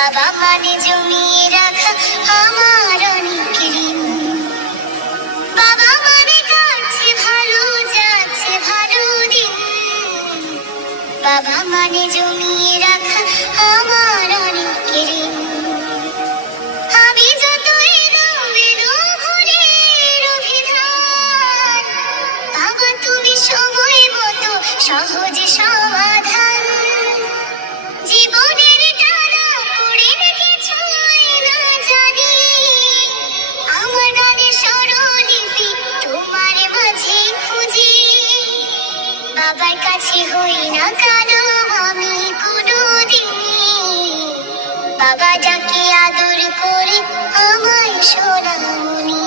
বাবা মানে জমিয়ে রাখা আমার অনেক ঋণ। বাবা মানে কাটছে ভালো, যাচ্ছে ভালো দিন। বাবা মানে জমিয়ে রাখা আমার অনেক ঋণ। আমি যত এলোমেলো ভুলের অভিধান, বাবা তুমি সময় মতো সহজ সমাধান। জীবনের টানা পড়ে কিছুই না জানি, আমার গানের স্বরলিপি তোমার মাঝে খুঁজি। বাবার কাছে হই না কালো আমি কোনোদিনই, বাবা ডাকে আদর করে আমায় সোনামণি।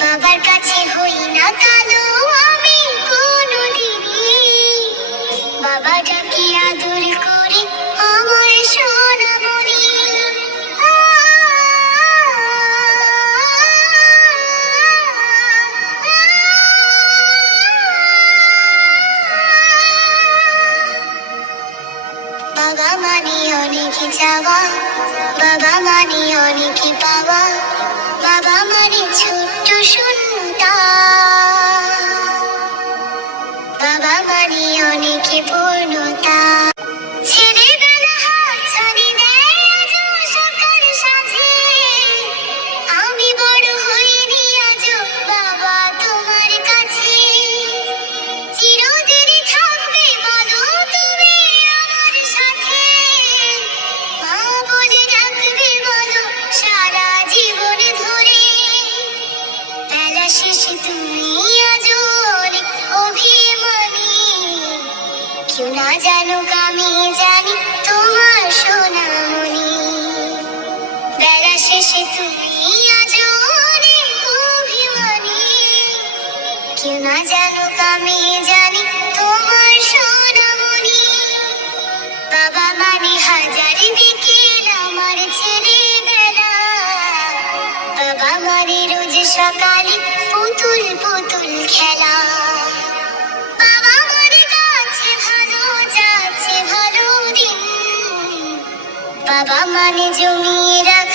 বাবার কাছে হই না কালো আমি কোনোদিনই, বাবা ডাকে আদর করে আমায় সোনামণি। বাবা মানে অনেক চাওয়া, বাবা মানে অনেক পাওয়া, বাবা মানে ছোট্ট শূন্যতা। বাবা মানে অনেক পূর্ণতা। ছেলেবেলা হাতছানি দেয় আজও সকাল সাজে, আমি বড় হইনি আজও বাবা তোমার কাছে। চিরদিনই থাকবে বলো তুমি আমার সাথে, মা বলে ডাকবে বলো সারা জীবন ধরে। বেলা শেষে তুমি আজও অনেক অভিমানী, কেউ না জানুক আমি জানি তোমার সোনামণি। বেলা শেষে তুমি আজও অনেক অভিমানী, কেউ না জানুক আমি জানি তোমার সোনামণি। বাবা মানে হাজার বিকেল আমার ছেলেবেলা, বাবা মানে রোজ সকালে পুতুল পুতুল খেলা। বাবা মানে কাছে ভালো, যাচ্ছে ভালো দিন। বাবা মানে জমিয়ে রাখা